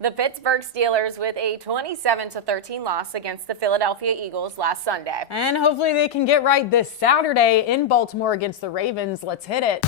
The Pittsburgh Steelers with a 27-13 loss against the Philadelphia Eagles last Sunday. And hopefully they can get right this Saturday in Baltimore against the Ravens. Let's hit it.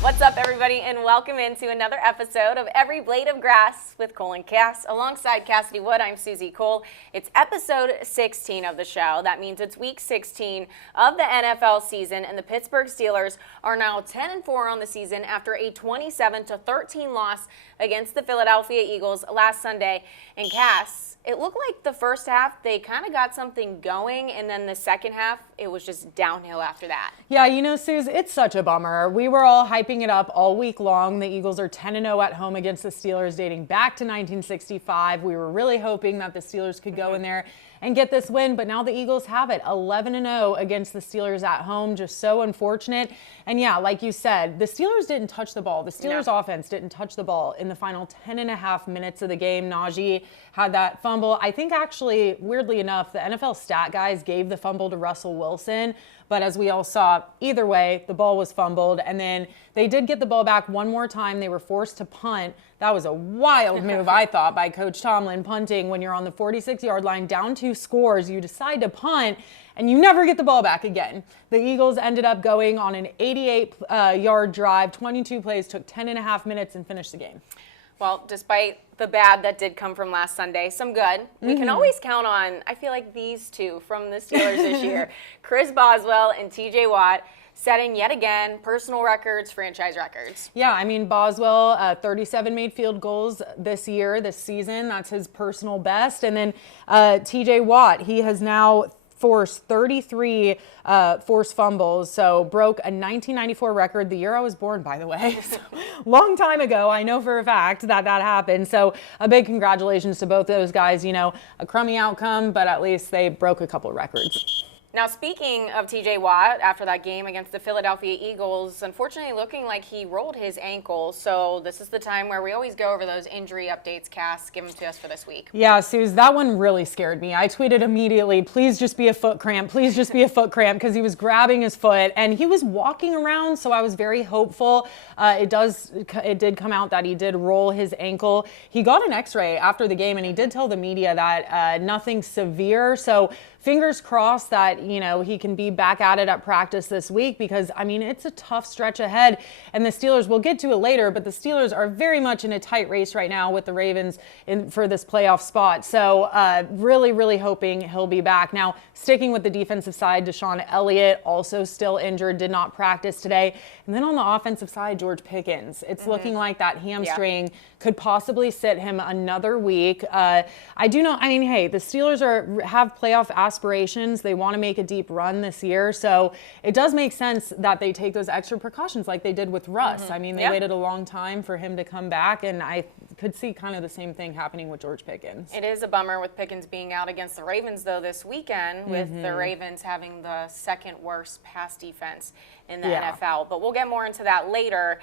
What's up, everybody, and welcome into another episode of Every Blade of Grass with Cole and Cass. Alongside Cassidy Wood, I'm Suzie Cole. It's episode 16 of the show. That means it's week 16 of the NFL season, and the Pittsburgh Steelers are now 10-4 on the season after a 27-13 loss against the Philadelphia Eagles last Sunday. And Cass, it looked like the first half they kind of got something going, and then the second half it was just downhill after that. Yeah, you know, Suze, it's such a bummer. We were all hyping it up all week long. The Eagles are 10-0 at home against the Steelers dating back to 1965. We were really hoping that the Steelers could go in there and get this win, but now the Eagles have it 11-0 against the Steelers at home. Just so unfortunate. And yeah, like you said, the Steelers didn't touch the ball. The Steelers offense didn't touch the ball in the final 10.5 minutes of the game. Najee had that fumble. I think actually, weirdly enough, the NFL stat guys gave the fumble to Russell Wilson. But as we all saw, either way, the ball was fumbled. And then they did get the ball back one more time. They were forced to punt. That was a wild move, I thought, by Coach Tomlin, punting when you're on the 46-yard line, down 2 scores. You decide to punt, and you never get the ball back again. The Eagles ended up going on an 88-yard drive, 22 plays, took 10.5 minutes, and finished the game. Well, despite the bad that did come from last Sunday, some good. We can always count on, I feel like, these two from the Steelers this year. Chris Boswell and TJ Watt setting, yet again, personal records, franchise records. Yeah, I mean, Boswell, 37 made field goals this season. That's his personal best. And then TJ Watt, he has now forced 33 forced fumbles, so broke a 1994 record, the year I was born, by the way. So, long time ago, I know for a fact that happened. So a big congratulations to both those guys. You know, a crummy outcome, but at least they broke a couple records. Now, speaking of TJ Watt, after that game against the Philadelphia Eagles, unfortunately looking like he rolled his ankle. So this is the time where we always go over those injury updates. Cass, give them to us for this week. Yeah, Suze, that one really scared me. I tweeted immediately, please just be a foot cramp. Please just be a foot cramp, because he was grabbing his foot and he was walking around. So I was very hopeful. It did come out that he did roll his ankle. He got an x-ray after the game and he did tell the media that nothing severe. So fingers crossed that, you know, he can be back at it at practice this week, because, I mean, it's a tough stretch ahead. And the Steelers, we'll get to it later, but the Steelers are very much in a tight race right now with the Ravens for this playoff spot. So really, really hoping he'll be back. Now, sticking with the defensive side, Deshaun Elliott also still injured, did not practice today. And then on the offensive side, George Pickens. It's looking like that hamstring could possibly sit him another week. I mean, hey, the Steelers have playoff aspirations. They want to make a deep run this year. So it does make sense that they take those extra precautions like they did with Russ. I mean, they waited a long time for him to come back, and I could see kind of the same thing happening with George Pickens. It is a bummer with Pickens being out against the Ravens, though, this weekend, with the Ravens having the second worst pass defense in the NFL. But we'll get more into that later.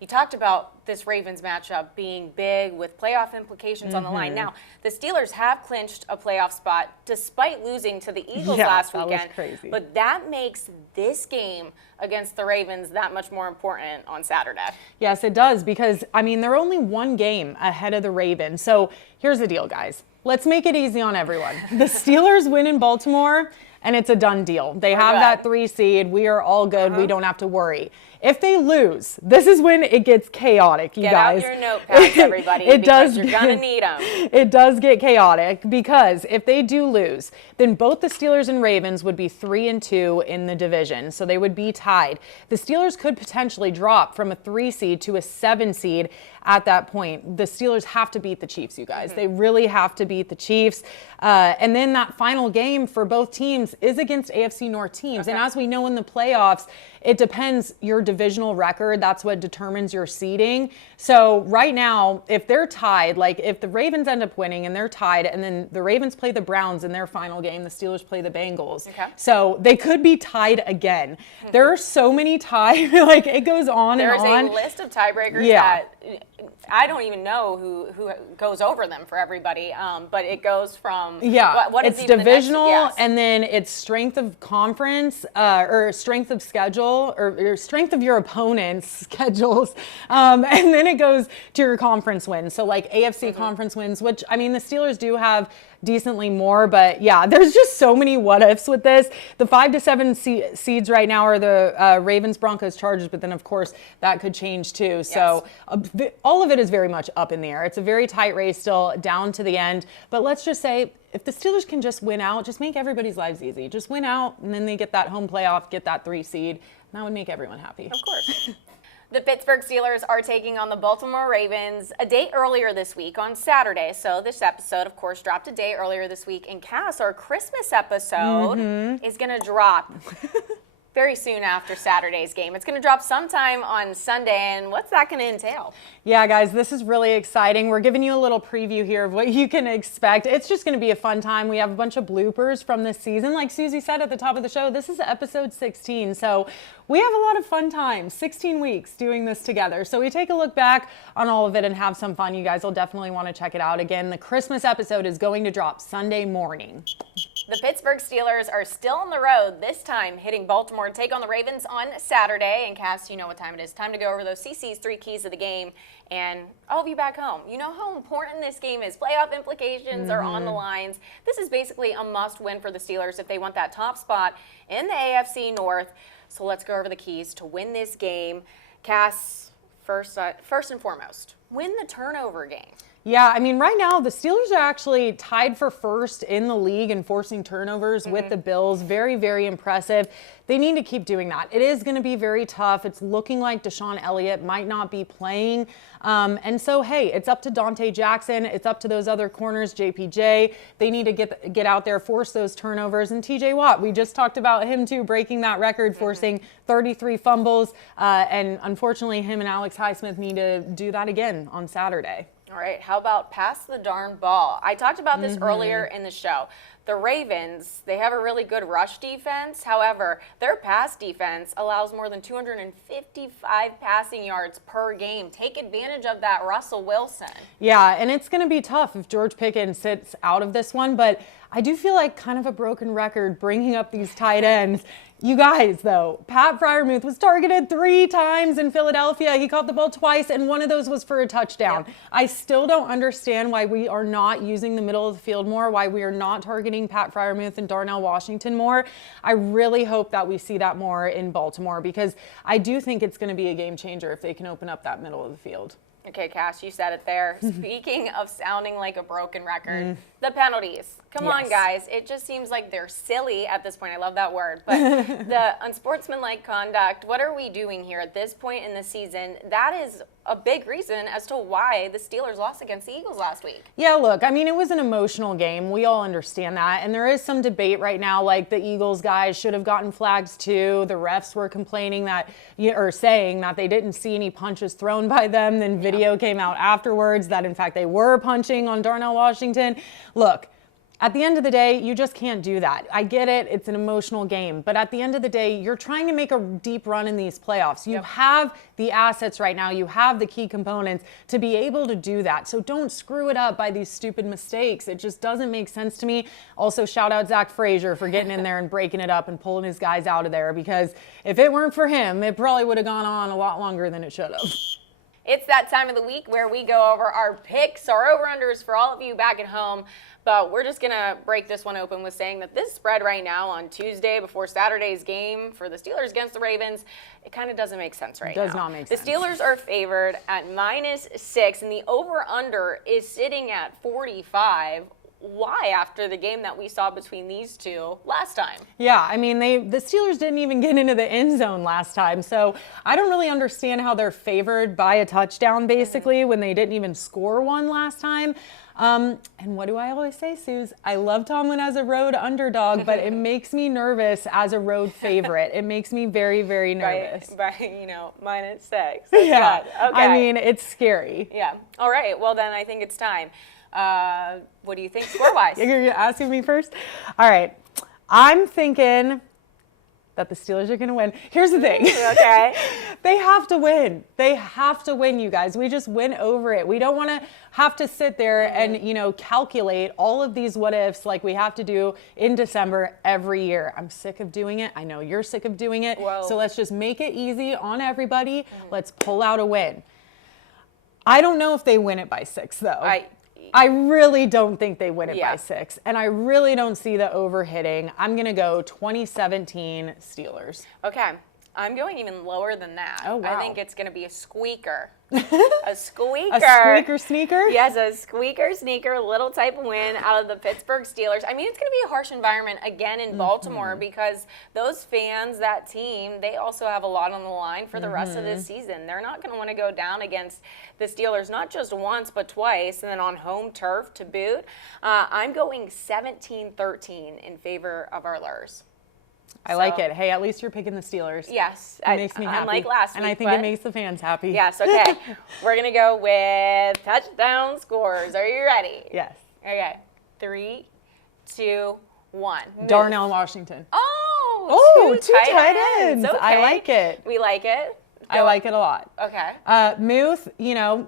You talked about this Ravens matchup being big with playoff implications on the line. Now, the Steelers have clinched a playoff spot despite losing to the Eagles last weekend. That was crazy. But that makes this game against the Ravens that much more important on Saturday. Yes, it does, because, I mean, they're only one game ahead of the Ravens. So here's the deal, guys. Let's make it easy on everyone. The Steelers win in Baltimore, and it's a done deal. They have that 3 seed. We are all good. We don't have to worry. If they lose, this is when it gets chaotic, you guys. Get out your notepads, everybody, because you're going to need them. It does get chaotic, because if they do lose, then both the Steelers and Ravens would be 3-2 in the division, so they would be tied. The Steelers could potentially drop from a 3 seed to a 7 seed at that point. The Steelers have to beat the Chiefs, you guys. They really have to beat the Chiefs. And then that final game for both teams is against AFC North teams. And as we know in the playoffs, it depends your divisional record. That's what determines your seeding. So right now, if they're tied, like if the Ravens end up winning and they're tied, and then the Ravens play the Browns in their final game, the Steelers play the Bengals. So they could be tied again. There are so many ties. Like, it goes on and on. There's a list of tiebreakers that I don't even know who goes over them for everybody, but it goes from what is it's even divisional, the next, and then it's strength of conference or strength of schedule or strength of your opponent's schedules, and then it goes to your conference wins. So like AFC conference wins, which I mean the Steelers do have decently more, but yeah, there's just so many what ifs with this. The 5 to 7 seeds right now are the Ravens, Broncos, Chargers, but then of course that could change too. Yes. So all of it is very much up in the air. It's a very tight race still down to the end, but let's just say if the Steelers can just win out, just make everybody's lives easy. Just win out, and then they get that home playoff, get that 3 seed. That would make everyone happy. Of course. The Pittsburgh Steelers are taking on the Baltimore Ravens a day earlier this week on Saturday. So this episode, of course, dropped a day earlier this week. And Cass, our Christmas episode is going to drop very soon after Saturday's game. It's going to drop sometime on Sunday. And what's that going to entail? Yeah, guys, this is really exciting. We're giving you a little preview here of what you can expect. It's just going to be a fun time. We have a bunch of bloopers from this season. Like Suzie said at the top of the show, this is episode 16. So we have a lot of fun times, 16 weeks doing this together. So we take a look back on all of it and have some fun. You guys will definitely want to check it out. Again, the Christmas episode is going to drop Sunday morning. The Pittsburgh Steelers are still on the road, this time hitting Baltimore to take on the Ravens on Saturday. And Cass, you know what time it is. Time to go over those CC's 3 keys of the game. And all of you back home, you know how important this game is. Playoff implications are on the lines. This is basically a must-win for the Steelers if they want that top spot in the AFC North. So let's go over the keys to win this game. Cass, first and foremost, win the turnover game. Yeah, I mean, right now, the Steelers are actually tied for first in the league in forcing turnovers with the Bills. Very, very impressive. They need to keep doing that. It is going to be very tough. It's looking like Deshaun Elliott might not be playing. And so, hey, it's up to Dante Jackson. It's up to those other corners, JPJ. They need to get out there, force those turnovers. And TJ Watt, we just talked about him, too, breaking that record, forcing 33 fumbles. And unfortunately, him and Alex Highsmith need to do that again on Saturday. All right, how about pass the darn ball? I talked about this earlier in the show. The Ravens, they have a really good rush defense. However, their pass defense allows more than 255 passing yards per game. Take advantage of that, Russell Wilson. Yeah, and it's going to be tough if George Pickens sits out of this one, but I do feel like kind of a broken record bringing up these tight ends. You guys, though, Pat Freiermuth was targeted 3 times in Philadelphia. He caught the ball twice, and one of those was for a touchdown. Yep. I still don't understand why we are not using the middle of the field more, why we are not targeting Pat Freiermuth and Darnell Washington more. I really hope that we see that more in Baltimore because I do think it's going to be a game changer if they can open up that middle of the field. Okay, Cass, you said it there. Speaking of sounding like a broken record, the penalties. Come on, guys. It just seems like they're silly at this point. I love that word. But the unsportsmanlike conduct, what are we doing here at this point in the season? That is a big reason as to why the Steelers lost against the Eagles last week. Yeah, look, I mean, it was an emotional game. We all understand that. And there is some debate right now, like the Eagles guys should have gotten flags too. The refs were complaining that, or saying that they didn't see any punches thrown by them. Then video came out afterwards that, in fact, they were punching on Darnell Washington. Look, at the end of the day, you just can't do that. I get it. It's an emotional game. But at the end of the day, you're trying to make a deep run in these playoffs. You have the assets right now. You have the key components to be able to do that. So don't screw it up by these stupid mistakes. It just doesn't make sense to me. Also, shout out Zach Frazier for getting in there and breaking it up and pulling his guys out of there. Because if it weren't for him, it probably would have gone on a lot longer than it should have. It's that time of the week where we go over our picks, our over-unders for all of you back at home. But we're just going to break this one open with saying that this spread right now on Tuesday before Saturday's game for the Steelers against the Ravens, it kind of doesn't make sense right now. It does not make sense. The Steelers are favored at -6, and the over-under is sitting at 45. Why after the game that we saw between these two last time? Yeah, I mean, the Steelers didn't even get into the end zone last time, so I don't really understand how they're favored by a touchdown, basically, when they didn't even score one last time. And what do I always say, Suze? I love Tomlin as a road underdog, but it makes me nervous as a road favorite. It makes me very, very nervous. By -6. That's yeah, okay. I mean, it's scary. Yeah. All right, well then I think it's time. What do you think score-wise? You're asking me first? All right. I'm thinking that the Steelers are going to win. Here's the thing. Okay. They have to win. They have to win, you guys. We just went over it. We don't want to have to sit there and, calculate all of these what ifs like we have to do in December every year. I'm sick of doing it. I know you're sick of doing it. Whoa. So let's just make it easy on everybody. Let's pull out a win. I don't know if they win it by 6, though. I really don't think they win it by 6. And I really don't see the overhitting. I'm going to go 2017 Steelers. Okay. I'm going even lower than that. Oh, wow. I think it's going to be a squeaker. A squeaker. A squeaker sneaker? Yes, a squeaker sneaker, little type of win out of the Pittsburgh Steelers. I mean, it's going to be a harsh environment again in Baltimore because those fans, that team, they also have a lot on the line for the rest of this season. They're not going to want to go down against the Steelers, not just once, but twice, and then on home turf to boot. I'm going 17-13 in favor of our Lurs. I like it. Hey, at least you're picking the Steelers. Yes. It makes me happy. Unlike last week. And I think it makes the fans happy. Yes, okay. We're going to go with touchdown scores. Are you ready? Yes. Okay. 3, 2, 1. Darnell Washington. Oh, two tight ends. Okay. I like it. We like it. I like it a lot. Okay. Muth,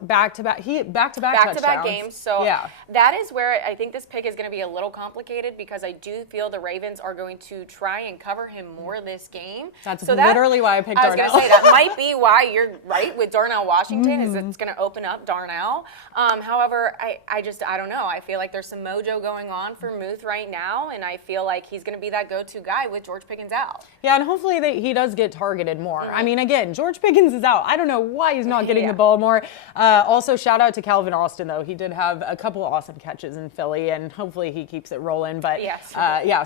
back-to-back touchdowns. Games. So yeah. that is where I think this pick is going to be a little complicated because I do feel the Ravens are going to try and cover him more this game. That's literally why I picked Darnell. I was going to say, that might be why you're right with Darnell Washington, is it's going to open up Darnell. However, I don't know. I feel like there's some mojo going on for Muth right now, and I feel like he's going to be that go-to guy with George Pickens out. Yeah, and hopefully he does get targeted more. I mean, again, George Pickens is out. I don't know why he's not getting the ball more. Also, shout out to Calvin Austin, though. He did have a couple of awesome catches in Philly, and hopefully he keeps it rolling. But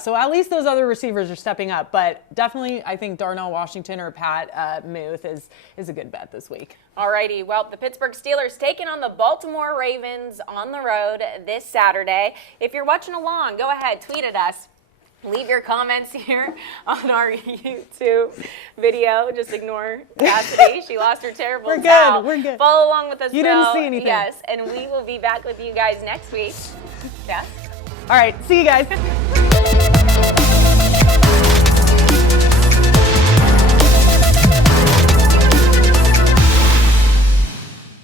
so at least those other receivers are stepping up. But definitely, I think Darnell Washington or Pat Muth is a good bet this week. Alrighty, well, the Pittsburgh Steelers taking on the Baltimore Ravens on the road this Saturday. If you're watching along, go ahead, tweet at us. Leave your comments here on our YouTube video. Just ignore Cassidy. She lost her terrible towel. We're good. Follow along with us, You didn't see anything. Yes, and we will be back with you guys next week. Yes? All right, see you guys.